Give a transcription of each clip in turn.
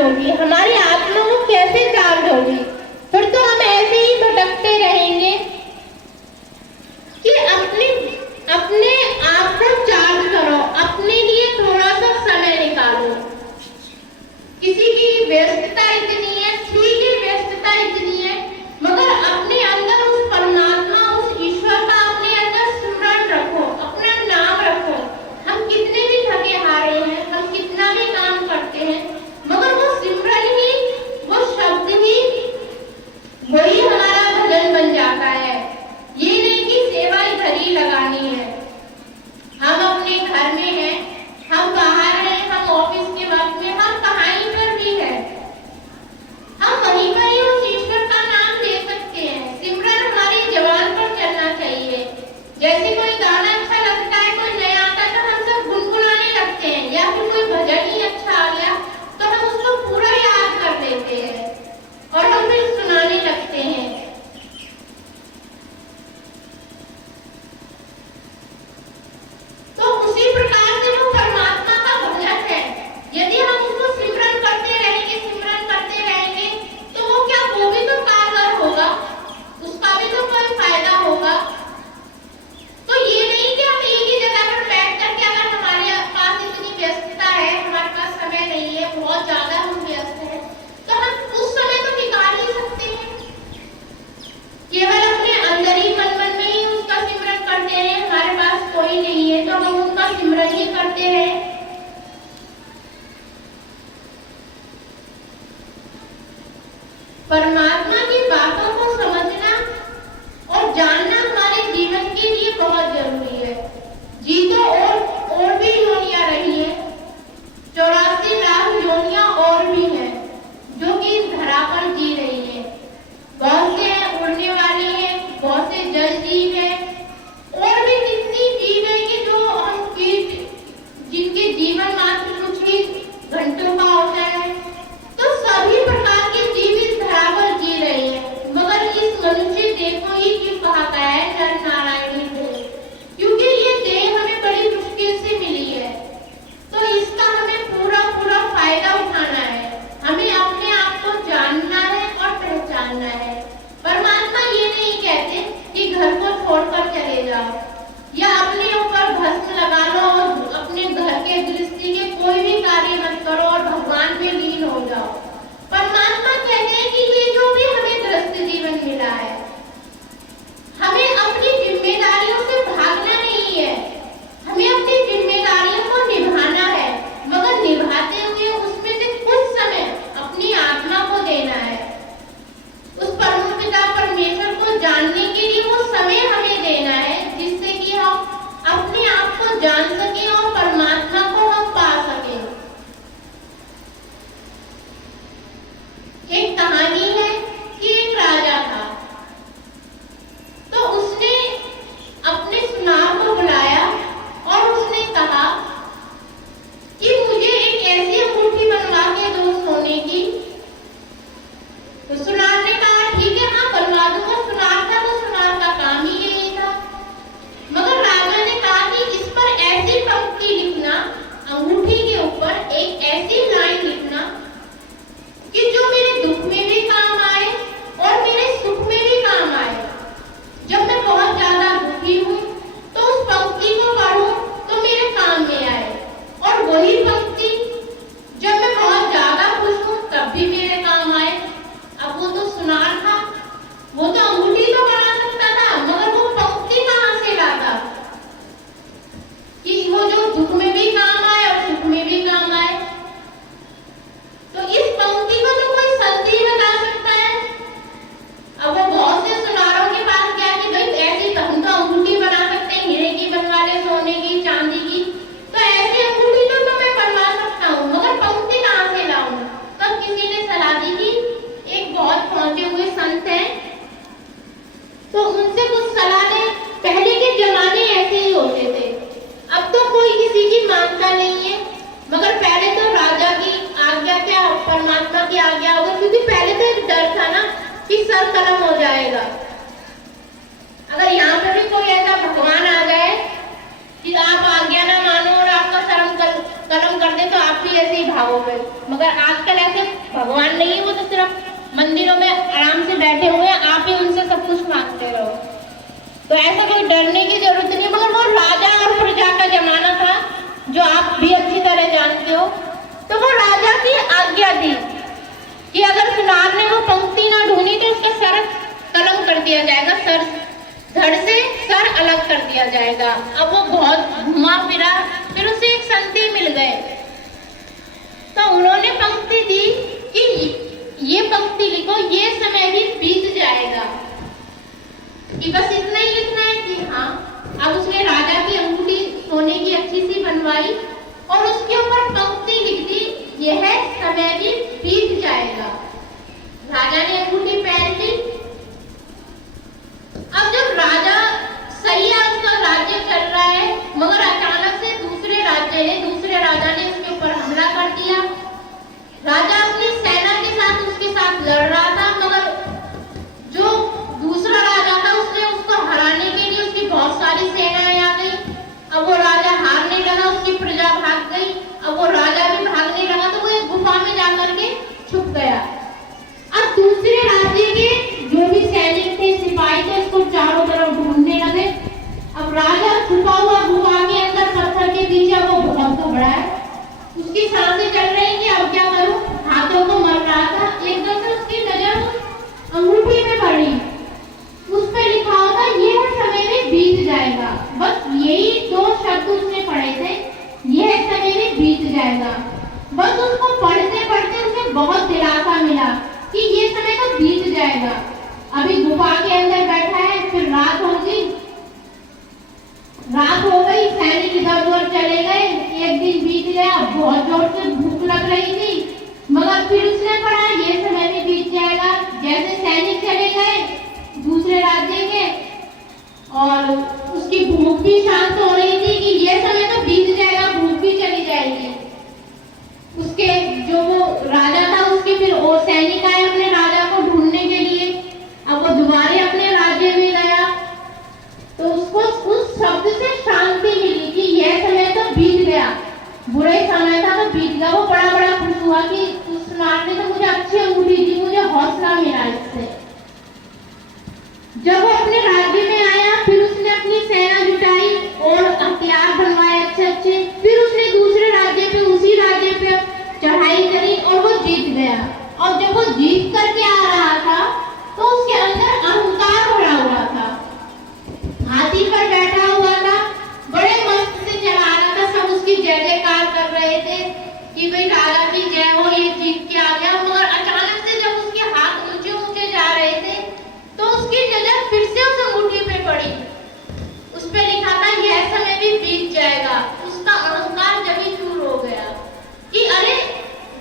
Charge होगी, हमारी आत्मा वो कैसे चार्ज होगी? फिर तो हम ऐसे ही भटकते रहेंगे कि अपने आप को चार्ज करो, अपने लिए थोड़ा सा समय निकालो। किसी की व्यस्तता इतनी है, ठीक है व्यस्तता इतनी है, मगर अपने अंदर उस परमात्मा, उस ईश्वर का अपने अंदर स्मरण रखो, अपना नाम रखो। हम कितने भी थके हारे हैं, हम कितना भी काम करते हैं, मगर वो सिमरन ही, वो शब्द ही, वही हमारा भजन बन जाता है। ये नहीं कि सेवा इधर ही लगानी है। हम अपने घर में हैं, हम बाहर हैं, हम ऑफिस के वक्त में, हम कहीं पर भी है, हम वहीं पर ही उस ईश्वर का नाम ले सकते हैं। सिमरन हमारी जबान पर चलना चाहिए। जैसे कोई गाना अच्छा लगता है, कोई नया आता है तो हम सब गुनगुनाने लगते हैं, या फिर कोई भजन ही अच्छा आ गया तो हम उसको पूरा याद कर लेते हैं और हम फिर सुनाने लगते हैं। तो उसी प्रकार से वो परमात्मा का भजन है। यदि हम उसको सिमरन करते रहेंगे, सिमरन करते रहेंगे, तो वो क्या, वो भी तो कारगर होगा, उसका भी तो कोई फायदा होगा। तो ये नहीं कि हम एक ही जगह पर बैठ करके, अगर हमारे पास इतनी व्यस्तता है, हमारे पास समय नहीं है, बहुत ज्यादा हम व्यस्त हैं, तो हम उस समय तो निकाल ही सकते हैं। केवल अपने अंदर ही मन में ही उसका सिमरन करते हैं। हमारे पास कोई नहीं है तो हम उसका सिमरन ही करते हैं। परमात्मा की बातों को समझना और जानना हमारे जीवन के लिए बहुत जरूरी है। जी तो और भी योनियां रही है, 84 लाख योनियां और भी हैं जो कि इस धरा पर जी रही है। बहुत से उड़ने वाले हैं, बहुत से जल जीव हैं, और भी कितनी जीव है कि जो हम कीट, जिनके जीवन मात्र कुछ ही घंटों का होता है। तो सभी प्रकार के जीव इस धरा पर जी रहे हैं, मगर इस मनुष्य देह को ही क्यों कहा गया है नर नारायणी देह? क्योंकि ये देह हमें बड़ी मुश्किल से मिली है, तो इसका हमें पूरा पूरा फायदा उठाना है। हमें अपने आप को जानना है और पहचानना है। परमात्मा ये नहीं कहते कि घर को छोड़कर चले जाओ या अपने ऊपर भस्म लगा लो और अपने घर के दृष्टि के कोई भी कार्य मत करो और भगवान में लीन हो जाओ। परमात्मा कहते हैं कि ये जो भी हमें दृष्टि जीवन मिला है, हमें अपनी जिम्मेदारियों से भागना नहीं है, हमें अपनी जिम्मेदारियों को निभाना है, मगर निभाते हुए उसमें से कुछ समय अपनी आत्मा को देना है। उस परम पिता परमेश्वर को जानने के लिए वो समय हमें देना है, जिससे कि हम अपने आप को जान सकें और परमात्मा को हम पा सकें। एक कहानी है कि एक राजा था, तो उसने अपने सुनार को बुलाया और उसने कहा कि मुझे एक ऐसी अंगूठी बनवा के दो सोने की। तो सुनार ने कहा ठीक है, हाँ बनवा दूंगा। सुनार था तो सुनार का काम ही यही था। मगर राजा ने कहा कि इस पर ऐसी पंक्ति लिखना, अंगूठी के ऊपर एक ऐसी लाइन लिखना कि जो मेरे दुख में भी काम आए और मेरे सुख में भी काम आए। जब मैं बहुत ज्यादा दुखी हूँ तो उस पंक्ति को पढ़ूं तो मेरे काम में आए, और वही पंक्ति जब मैं बहुत ज्यादा खुश हूँ तब भी मेरे काम आए। अब वो तो सुनार था, वो तो अंगूठी तो बना सकता था, मगर वो पंक्ति कहाँ से लाता कि वो जो दुख में भी काम आए और सुख में भी काम आए? तो इस पंक्ति को तो कोई संत ही बता सकता है। अब वो बहुत से सुनारों के पास गया कि भाई ऐसी तो हम तो अंगूठी बना सकते हैं, हीरे की बनवा ले, सोने की, चांदी की, तो ऐसी अंगूठी तो मैं बनवा सकता हूँ, मगर पंक्ति कहाँ से लाऊं? तब किसी ने सलाह दी कि एक बहुत पहुंचे हुए संत हैं, तो उनसे कुछ सलाह ले। पहले के जमाने ऐसे ही होते थे, अब तो कोई किसी की मानता नहीं है, मगर पहले तो राजा की आज्ञा क्या परमात्मा की आज्ञा होगी, क्योंकि पहले तो एक डर था ना कि सर कलम हो जाएगा। अगर यहाँ पर भी कोई ऐसा भगवान आ जाए कि आप आज्ञा ना मानो और आपका कलम कर दे तो आप भी ऐसे ही भागोगे। मगर आजकल ऐसे नहीं है, वो तो सिर्फ मंदिरों में आराम से बैठे हुए हैं, आप ही उनसे सब कुछ मांगते रहो। तो ऐसा कोई डरने की जरूरत नहीं। मगर वो राजा और प्रजा का जमाना था, जो आप भी अच्छी तरह जानते हो। तो वो राजा की आज्ञा थी कि अगर सुनार ने वो पंक्ति ना ढूंढी तो उसका सर कलम कर दिया जाएगा, सर धड़ से सर अलग कर दिया जाएगा। अब वो बहुत घुमा फिरा, फिर उसे एक संती मिल गए, तो उन्होंने पंक्ति दी कि ये पंक्ति लिखो, ये समय भी बीत जाएगा। कि बस इतना ही लिखना है कि हाँ। अब उसने राजा की अंगूठी सोने की अच्छी सी बनवाई और उसके ऊपर पंक्ति लिख दी, यह समय भी बीत जाएगा। राजा ने अंगूठी पहन ली। अब जब राजा सही है, उसका राज्य चल रहा है, मगर अचानक से दूसरे राजा ने उसके ऊपर हमला कर दिया। राजा अपनी सेना के साथ उसके साथ लड़ रहा था, मगर जो दूसरा राजा था उसने उसको हराने के लिए उसकी बहुत सारी सेनाएं आ गई। अब वो राजा हारने लगा, उसकी प्रजा भाग गई। अब वो राजा भी भागने लगा, तो वो एक गुफा में जाकर के छुप गया। अब दूसरे राज्य के जो भी सैनिक थे, सिपाही थे, उसको चारों तरफ ढूंढने लगे। अब राजा छुपा हुआ गुफा के अंदर पत्थर के पीछे, वो बहुत तो बड़ा है, उसकी सांसें चल रही कि अब क्या करूं, हाथों को मर रहा था। एकदम से उसकी नजर अंगूठी में पड़ी, उस पे लिखा होगा यह समय में बीत जाएगा। बस यही दो शब्द उसने पढ़े थे, यह समय में बीत जाएगा। बस उसको पढ़ते पढ़ते उसे बहुत दिलासा मिला कि ये समय तो बीत जाएगा। अभी गुफा के अंदर बैठा है, फिर रात हो गई, सैनिक इधर उधर चले गए, एक दिन बीत गया, बहुत जोर से भूख लग रही थी, मगर फिर उसने पढ़ा ये समय भी बीत जाएगा। जैसे सैनिक चले गए दूसरे राज्य के, और उसकी भूख भी शांत हो रही थी कि ये समय तो बीत जाएगा, भूख भी चली जाएगी। उसके जो वो राजा था, उसके फिर और सैनिक आए अपने राजा को ढूंढने के लिए। अब वो दोबारा अपने राज्य में गया, तो उसको उस शब्द से शांति मिली कि यह समय तो बीत गया, बुरा समय था तो बीत गया। वो बड़ा बड़ा खुश हुआ कि उस सुनार ने तो मुझे अच्छी अंगूठी दी, मुझे हौसला मिला इससे। जब वो अपने राज्य में आया, फिर उसने अपनी सेना जुटाई और हथियार बनवाए अच्छे। फिर उसने दूसरे राज्य पे, उसी राज्य पे चढ़ाई करी और वो जीत गया। और जब वो जीत करके आ रहा था, तो उसके अंदर अहंकार भरा हुआ था। हाथी पर बैठा हुआ था, बड़े मस्त से चला रहा था, सब उसकी जय जयकार कर रहे थे कि भाई राजा की जय हो, ये जीत के आ गया। मगर अचानक से जब उसके हाथ ऊंचे ऊंचे जा रहे थे, तो उसकी नजर फिर से उस अंगूठी पे पड़ी, उस पे लिखा था यह समय भी बीत जाएगा। उसका अहंकार जब ही चूर हो गया कि अरे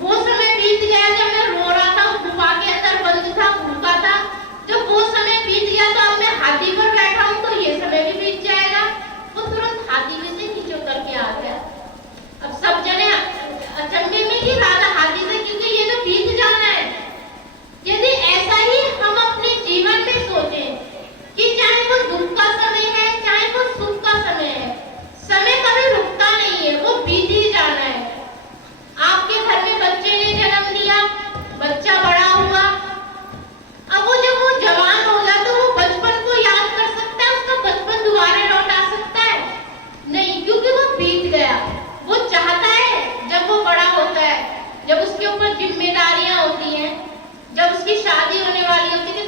वो समय बीत गया जब मैं रो रहा था, गुफा के अंदर बंद था, भूखा था। जब वो समय बीत गया तो अब मैं हाथी पर बैठा हूं, तो ये समय भी बीत जाएगा। वो तुरंत हाथी में से नीचे उतर के आ गया। अब सब जने अचंभे में कि राजा हाथी से, क्योंकि ये तो बीत जाना है। यदि ऐसा ही हम अपने जीवन में सोचें कि चाहे वो दुख का समय है, चाहे वो सुख का समय है, समय कभी रुकता नहीं है, वो बीत ही जाना है। आपके घर में बच्चे ने जन्म लिया, बच्चा बड़ा हुआ, अब वो जब वो जवान होगा तो वो बचपन को याद कर सकता है, उसका बचपन दोबारा लौटा सकता है? नहीं, क्योंकि वो बीत गया। वो चाहता है जब वो बड़ा होता है, जब उसके ऊपर जिम्मेदारियां होती हैं, जब उसकी शादी होने वाली होती है,